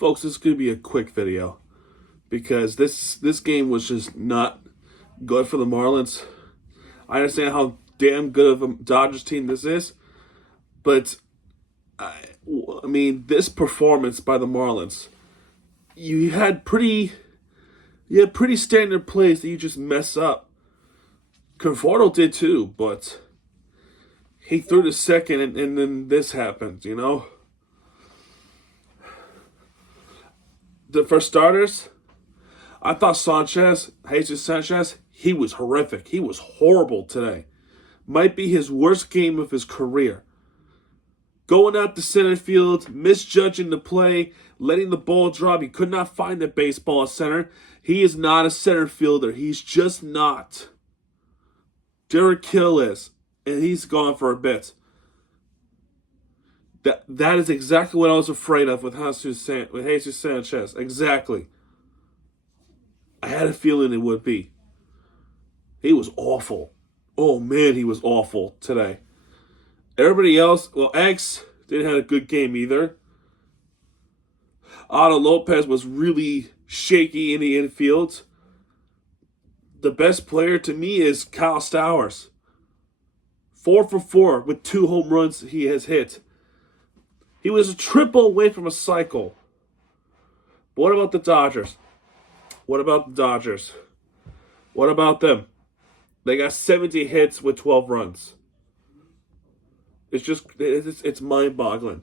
Folks, this is going to be a quick video because this game was just not good for the Marlins. I understand how damn good of a Dodgers team this is, but I mean, this performance by the Marlins, you had pretty standard plays that you just mess up. Conforto did too, but he threw to second, and then this happened, you know? For starters, I thought Jesus Sanchez, he was horrific. He was horrible today. Might be his worst game of his career. Going out to center field, misjudging the play, letting the ball drop. He could not find the baseball at center. He is not a center fielder. He's just not. Derek Hill is, and he's gone for a bit. That is exactly what I was afraid of with Jesus Sanchez. Exactly. I had a feeling it would be. He was awful. Oh, man, he was awful today. Everybody else, well, X didn't have a good game either. Otto Lopez was really shaky in the infield. The best player to me is Kyle Stowers. 4 for 4 with 2 home runs he has hit. He was a triple away from a cycle. But what about the Dodgers? What about them? They got 70 hits with 12 runs. It's mind-boggling.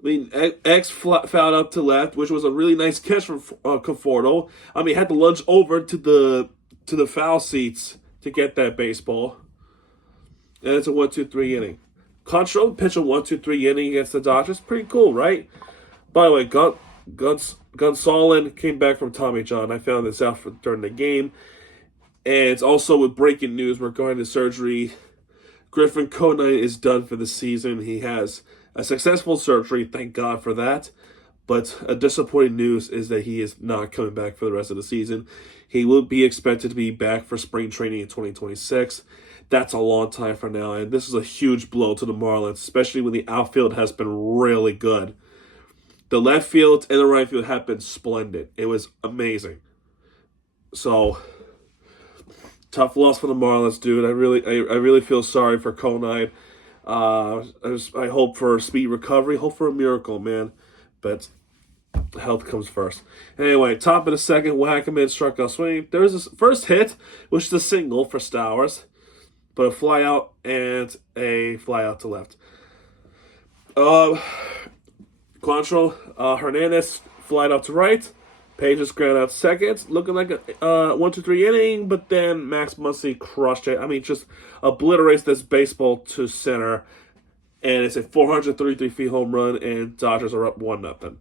I mean, X fouled up to left, which was a really nice catch from Conforto. I mean, he had to lunge over to the foul seats to get that baseball. And it's a 1-2-3 inning. Control pitch a 1-2-3 inning against the Dodgers. Pretty cool, right? By the way, Gonsolin came back from Tommy John. I found this out during the game. And it's also with breaking news regarding the surgery. Griffin Conine is done for the season. He has a successful surgery. Thank God for that. But a disappointing news is that he is not coming back for the rest of the season. He will be expected to be back for spring training in 2026. That's a long time from now, and this is a huge blow to the Marlins, especially when the outfield has been really good. The left field and the right field have been splendid. It was amazing. So, tough loss for the Marlins, dude. I really feel sorry for Conine. I hope for a speedy recovery. Hope for a miracle, man. But health comes first. Anyway, top of the second, Wackerman struck out swinging. There was this first hit, which is a single for Stowers, but a fly out and a fly out to left. Quantrill Hernandez flied out to right. Pages ground out second, looking like a 1-2-3 inning, but then Max Muncy crushed it. I mean, just obliterates this baseball to center, and it's a 433 feet home run, and Dodgers are up 1-0.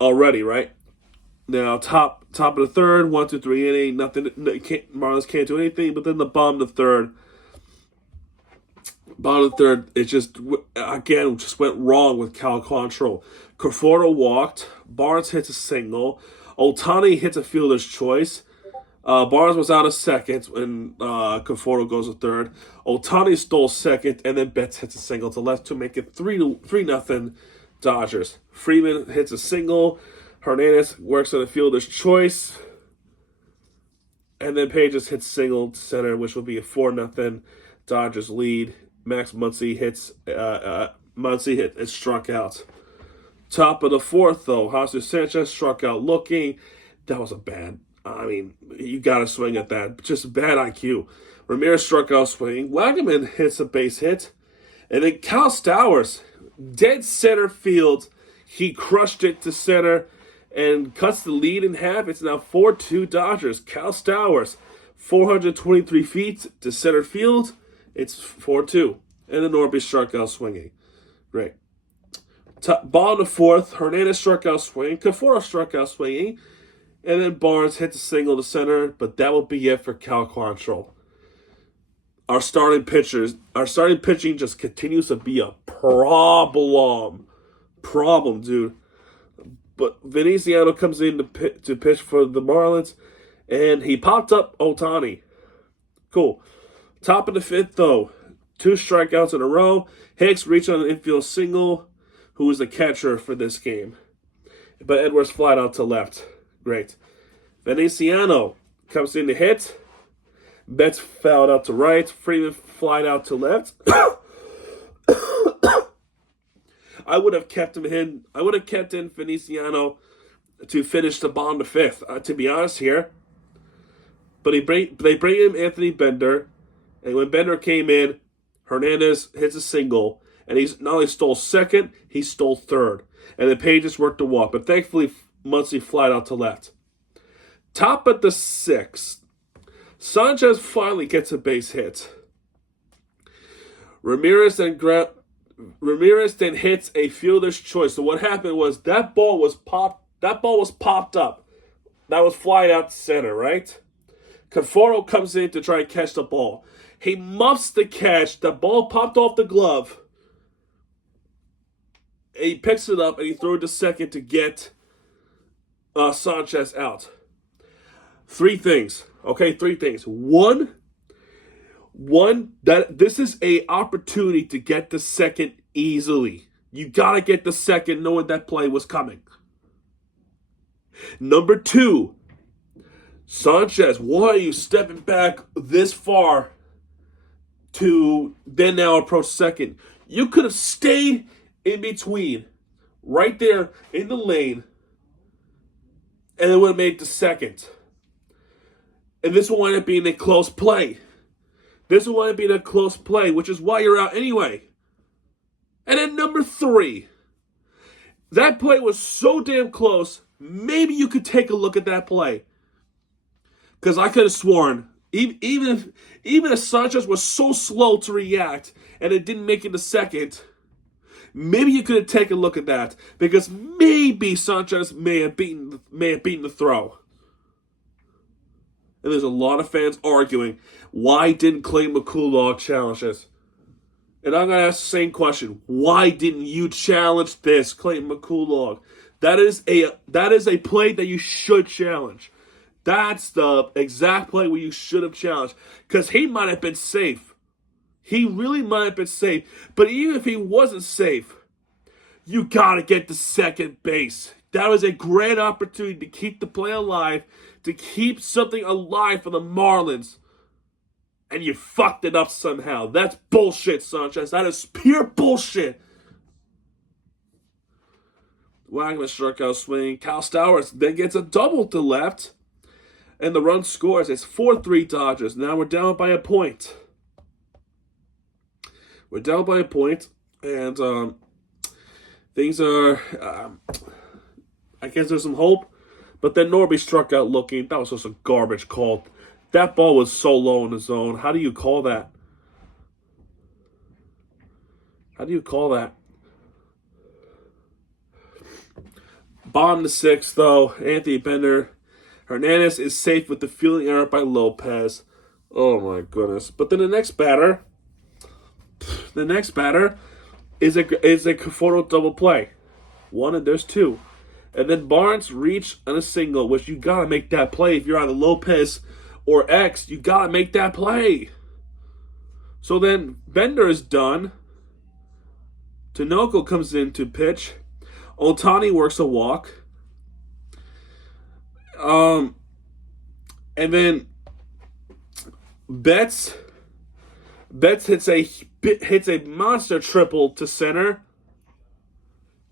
Already, right? Now, top of the third, 1-2-3 inning, nothing. Marlins can't do anything, but then the bottom of the third, it just went wrong with Cal Quantrill. Conforto walked. Barnes hits a single. Ohtani hits a fielder's choice. Barnes was out of second when Conforto goes to third. Ohtani stole second, and then Betts hits a single to left to make it 3-0 Dodgers. Freeman hits a single. Hernandez works on the fielder's choice. And then Pages hits single to center, which will be a 4-0 Dodgers lead. Max Muncy struck out. Top of the fourth, though, Jesus Sanchez struck out looking. That was you got to swing at that. Just bad IQ. Ramirez struck out swinging. Wagaman hits a base hit. And then Cal Stowers, dead center field. He crushed it to center and cuts the lead in half. It's now 4-2 Dodgers. Cal Stowers, 423 feet to center field. It's 4-2. And then Norby struck out swinging. Great. Ball in the fourth. Hernandez struck out swinging. Conforto struck out swinging. And then Barnes hits a single to center. But that will be it for Cal Quantrill. Our starting pitching just continues to be a problem. Dude. But Veneziano comes in to pitch for the Marlins. And he popped up Ohtani. Cool. Top of the fifth, though. 2 strikeouts in a row. Hicks reached on an infield single, who was the catcher for this game. but Edwards flied out to left. Great. Veneciano comes in to hit. Betts fouled out to right. Freeman flied out to left. I would have kept him in. I would have kept in Veneciano to finish the bottom of the fifth. To be honest here, but they bring in Anthony Bender, and when Bender came in, Hernandez hits a single, and he's not only stole second, he stole third, and the Pages worked the walk. But thankfully, Muncy flied out to left. Top of the sixth, Sanchez finally gets a base hit. Ramirez then hits a fielder's choice. So what happened was that ball was popped up. That was flying out to center, right? Conforto comes in to try and catch the ball. He muffs the catch. The ball popped off the glove. And he picks it up and he throws it to second to get Sanchez out. Three things. One, that this is a opportunity to get the second easily. You gotta get the second knowing that play was coming. Number two, Sanchez, why are you stepping back this far to then now approach second? You could have stayed in between, right there in the lane, and it would have made the second. And this will wind up being a close play. Which is why you're out anyway. And then number three, that play was so damn close, maybe you could take a look at that play. Because I could have sworn, even if Sanchez was so slow to react and it didn't make it to second, maybe you could have taken a look at that. Because maybe Sanchez may have beaten the throw. And there's a lot of fans arguing, why didn't Clay McCullough challenge this? And I'm going to ask the same question. Why didn't you challenge this, Clay McCullough? That is a play that you should challenge. That's the exact play where you should have challenged. Because he might have been safe. He really might have been safe. But even if he wasn't safe, you got to get to second base. That was a great opportunity to keep the play alive, to keep something alive for the Marlins. And you fucked it up somehow. That's bullshit, Sanchez. That is pure bullshit. Wagner struck out swing. Cal Stowers then gets a double to left. And the run scores. It's 4-3 Dodgers. Now we're down by a point. And things are... I guess there's some hope. But then Norby struck out looking. That was just a garbage call. That ball was so low in the zone. How do you call that? Bottom the sixth, though. Anthony Bender. Hernandez is safe with the fielding error by Lopez. Oh, my goodness. But then the next batter is a Conforto double play. One, and there's two. And then Barnes reached on a single, which you got to make that play. If you're either Lopez or X, you got to make that play. So then Bender is done. Tinoco comes in to pitch. Otani works a walk. And then Betts hits a monster triple to center.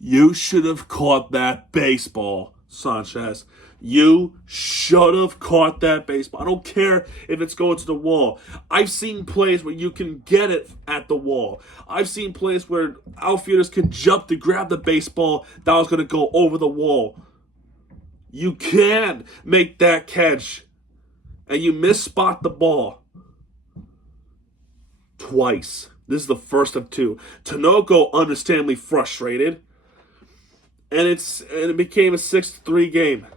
You should have caught that baseball, Sanchez. You should have caught that baseball. I don't care if it's going to the wall. I've seen plays where you can get it at the wall. I've seen plays where outfielders can jump to grab the baseball that was going to go over the wall. You can make that catch, and you misspot the ball twice. This is the first of two. Tinoco understandably frustrated. And it became a 6-3 game.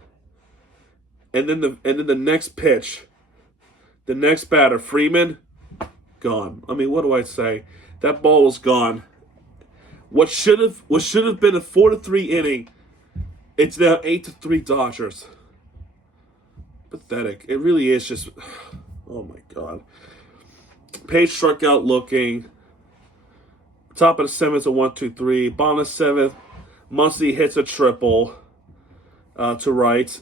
And then the next pitch, the next batter, Freeman, gone. I mean, what do I say? That ball was gone. What should have been a 4-3 inning, it's now 8-3 Dodgers. Pathetic. It really is just, oh my God. Page struck out looking. Top of the seventh, a 1-2-3. Bottom of the seventh, Muncy hits a triple. to right.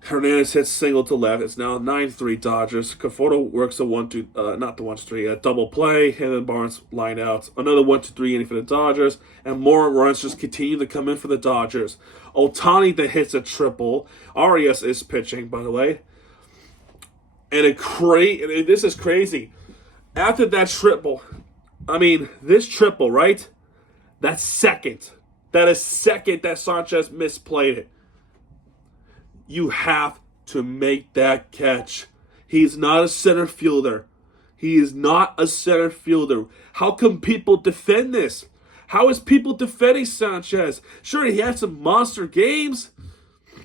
Hernandez hits single to left. It's now 9-3 Dodgers. Conforto works a 1-2, not the 1-3, a double play, and then Barnes line out. Another 1-2-3 inning for the Dodgers, and more runs just continue to come in for the Dodgers. Ohtani that hits a triple. Arias is pitching, by the way. And this is crazy. After that triple, this triple, right? That's second. That is second that Sanchez misplayed it. You have to make that catch. He's not a center fielder. He is not a center fielder. How come people defend this? How is people defending Sanchez? Sure, he had some monster games.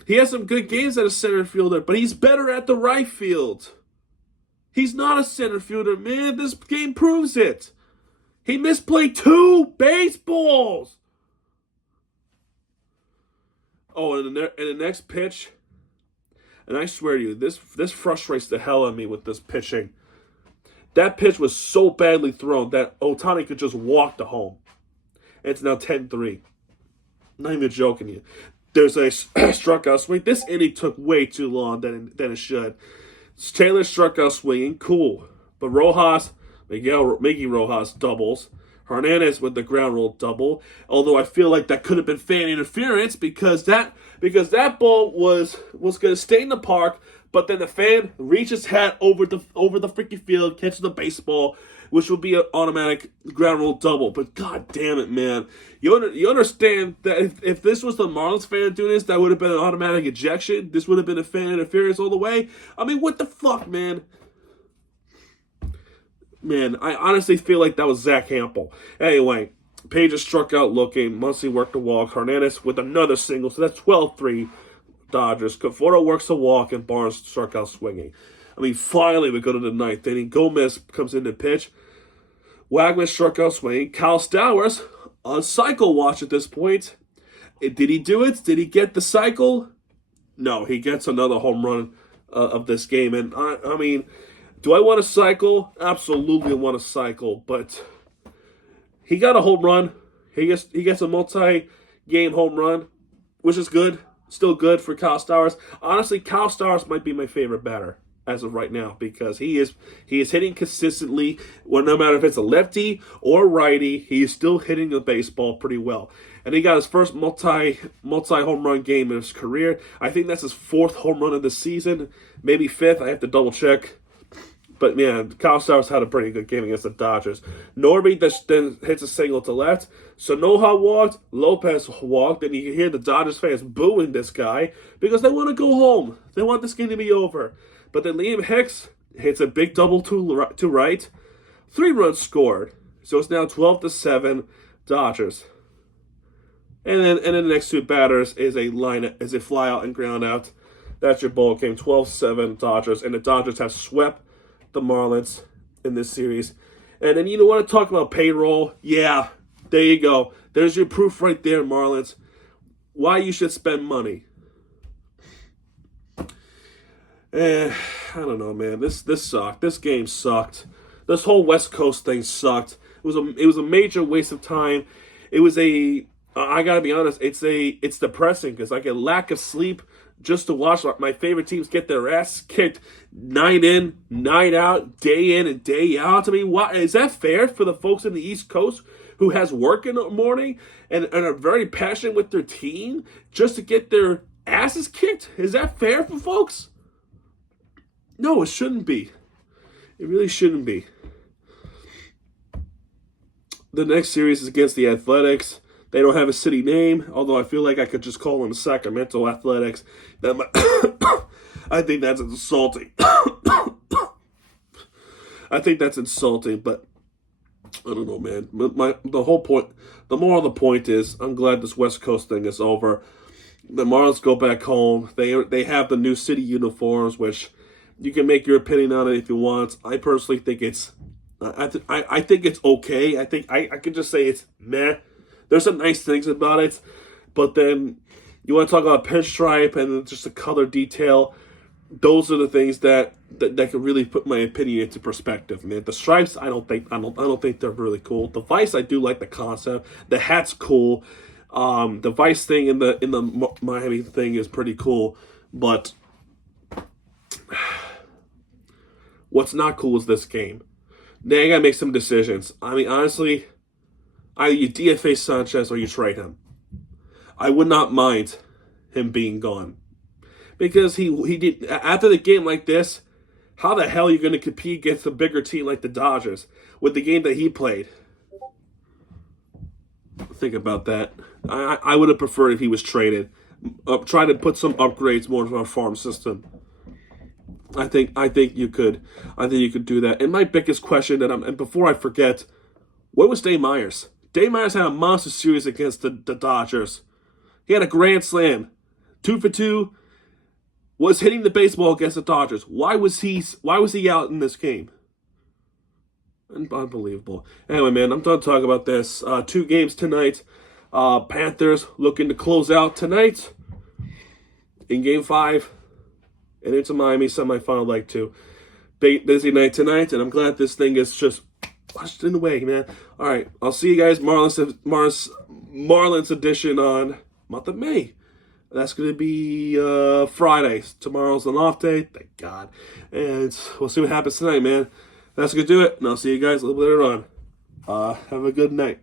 He has some good games as a center fielder, but he's better at the right field. He's not a center fielder, man. This game proves it. He misplayed 2 baseballs. Oh, and the next pitch, and I swear to you, this frustrates the hell out of me with this pitching. That pitch was so badly thrown that Ohtani could just walk to home. It's now 10-3. Not even joking you. There's a strikeout swing. This inning took way too long than it should. Taylor struck out swinging, cool. But Miggy Rojas doubles. Hernandez with the ground rule double. Although I feel like that could have been fan interference because that ball was going to stay in the park, but then the fan reaches hat over the freaking field, catches the baseball, which would be an automatic ground rule double. But god damn it, man. You understand that if this was the Marlins fan doing this, that would have been an automatic ejection. This would have been a fan interference all the way. What the fuck, man? Man, I honestly feel like that was Zach Hampel. Anyway, Page is struck out looking. Muncy worked a walk. Hernandez with another single. So that's 12-3 Dodgers. Conforto works a walk, and Barnes struck out swinging. Finally we go to the ninth inning. Gomez comes in to pitch. Wagman struck out swinging. Kyle Stowers on cycle watch at this point. Did he do it? Did he get the cycle? No, he gets another home run of this game. And do I want a cycle? Absolutely want a cycle, but he got a home run. He gets a multi-game home run, which is good. Still good for Kyle Stowers. Honestly, Kyle Stowers might be my favorite batter as of right now because he is hitting consistently. Well, no matter if it's a lefty or righty, he is still hitting the baseball pretty well. And he got his first multi home run game in his career. I think that's his 4th home run of the season, maybe 5th. I have to double check. But man, Kyle Stowers had a pretty good game against the Dodgers. Norby then hits a single to left. Sonoha walked. Lopez walked. And you can hear the Dodgers fans booing this guy because they want to go home. They want this game to be over. But then Liam Hicks hits a big double to right. 3 runs scored. So it's now 12-7 Dodgers. And then the next 2 batters is a fly out and ground out. That's your ball game. 12-7 Dodgers. And the Dodgers have swept the Marlins in this series. And then you want to talk about payroll? Yeah, there you go. There's your proof right there, Marlins. Why you should spend money. I don't know, man. This sucked. This game sucked. This whole West Coast thing sucked. It was a major waste of time. I gotta be honest, it's depressing because I get lack of sleep just to watch my favorite teams get their ass kicked night in, night out, day in and day out. Why is that fair for the folks in the East Coast who has work in the morning and are very passionate with their team just to get their asses kicked? Is that fair for folks? No, it shouldn't be. It really shouldn't be. The next series is against the Athletics. They don't have a city name, although I feel like I could just call them Sacramento Athletics. I think that's insulting. I think that's insulting, but I don't know, man. The moral of the point is, I'm glad this West Coast thing is over. The Marlins go back home. They have the new city uniforms, which you can make your opinion on it if you want. I personally think it's, I think it's okay. I think I could just say it's meh. There's some nice things about it, but then you want to talk about pinstripe and just the color detail. Those are the things that can really put my opinion into perspective, man. The stripes, I don't think they're really cool. The Vice, I do like the concept. The hat's cool. The Vice thing in the Miami thing is pretty cool, but what's not cool is this game. Now you gotta make some decisions. I mean, honestly, either you DFA Sanchez or you trade him. I would not mind him being gone because he did after the game like this. How the hell are you going to compete against a bigger team like the Dodgers with the game that he played? Think about that. I would have preferred if he was traded. Try to put some upgrades more to our farm system. I think you could. I think you could do that. And my biggest question, and before I forget, what was Dave Myers? Dave Myers had a monster series against the Dodgers. He had a grand slam, 2 for 2. Was hitting the baseball against the Dodgers. Why was he out in this game? Unbelievable. Anyway, man, I'm done talking about this. 2 games tonight. Panthers looking to close out tonight in Game 5. And into Miami semifinal leg 2. Busy night tonight, and I'm glad this thing is just pushed in the way, man. All right, I'll see you guys Marlins edition on month of May. That's going to be Friday. Tomorrow's an off day. Thank God. And we'll see what happens tonight, man. That's going to do it. And I'll see you guys a little bit later on. Have a good night.